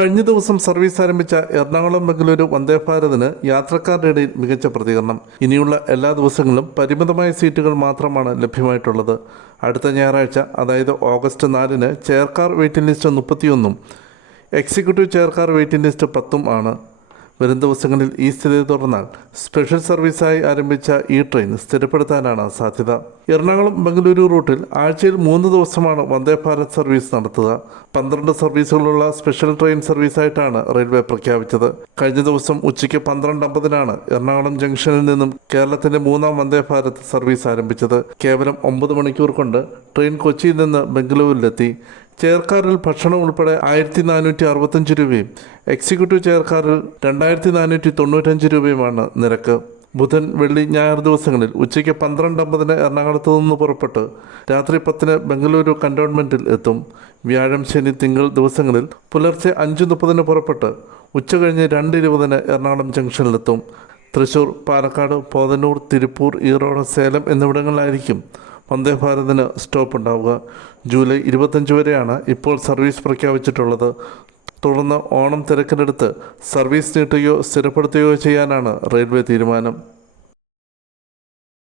കഴിഞ്ഞ ദിവസം സർവീസ് ആരംഭിച്ച എറണാകുളം ബംഗളൂരു വന്ദേ ഭാരതിന് യാത്രക്കാരുടെ ഇടയിൽ മികച്ച പ്രതികരണം. ഇനിയുള്ള എല്ലാ ദിവസങ്ങളിലും പരിമിതമായ സീറ്റുകൾ മാത്രമാണ് ലഭ്യമായിട്ടുള്ളത്. അടുത്ത ഞായറാഴ്ച, അതായത് ഓഗസ്റ്റ് 4-ന് ചെയർകാർ വെയിറ്റിംഗ് ലിസ്റ്റ് 31-ഉം എക്സിക്യൂട്ടീവ് ചെയർകാർ വെയിറ്റിംഗ് ലിസ്റ്റ് 10-ഉം ആണ്. വരും ദിവസങ്ങളിൽ ഈ സ്ഥിതി തുടർന്നാൽ സ്പെഷ്യൽ സർവീസായി ആരംഭിച്ച ഈ ട്രെയിൻ സ്ഥിരപ്പെടുത്താനാണ് സാധ്യത. എറണാകുളം ബംഗളൂരു റൂട്ടിൽ ആഴ്ചയിൽ 3 ദിവസമാണ് വന്ദേ ഭാരത് സർവീസ് നടത്തുക. 12 സർവീസുകളുള്ള സ്പെഷ്യൽ ട്രെയിൻ സർവീസായിട്ടാണ് റെയിൽവേ പ്രഖ്യാപിച്ചത്. കഴിഞ്ഞ ദിവസം ഉച്ചയ്ക്ക് 12:50-നാണ് എറണാകുളം ജംഗ്ഷനിൽ നിന്നും കേരളത്തിന്റെ 3-ാം വന്ദേ ഭാരത് സർവീസ് ആരംഭിച്ചത്. കേവലം 9 മണിക്കൂർ കൊണ്ട് ട്രെയിൻ കൊച്ചിയിൽ നിന്ന് ബംഗളൂരുവിലെത്തി. ചെയർകാറിൽ ഭക്ഷണം ഉൾപ്പെടെ 1465 രൂപയും എക്സിക്യൂട്ടീവ് ചെയർകാറിൽ 2495 രൂപയുമാണ് നിരക്ക്. ബുധൻ, വെള്ളി, ഞായർ ദിവസങ്ങളിൽ ഉച്ചയ്ക്ക് 12:50-ന് എറണാകുളത്ത് നിന്ന് പുറപ്പെട്ട് രാത്രി 10-ന് ബംഗളൂരു കന്റോൺമെൻറ്റിൽ എത്തും. വ്യാഴം, ശനി, തിങ്കൾ ദിവസങ്ങളിൽ പുലർച്ചെ 5:30-ന് പുറപ്പെട്ട് ഉച്ചകഴിഞ്ഞ് 2:20-ന് എറണാകുളം ജംഗ്ഷനിലെത്തും. തൃശൂർ, പാലക്കാട്, പോതന്നൂർ, തിരുപ്പൂർ, ഈറോഡ്, സേലം എന്നിവിടങ്ങളിലായിരിക്കും വന്ദേ ഭാരതിന് സ്റ്റോപ്പ് ഉണ്ടാവുക. ജൂലൈ 25 വരെയാണ് ഇപ്പോൾ സർവീസ് പ്രഖ്യാപിച്ചിട്ടുള്ളത്. തുടർന്ന് ഓണം തിരക്കിനെടുത്ത് സർവീസ് നീട്ടുകയോ സ്ഥിരപ്പെടുത്തുകയോ ചെയ്യാനാണ് റെയിൽവേ തീരുമാനം.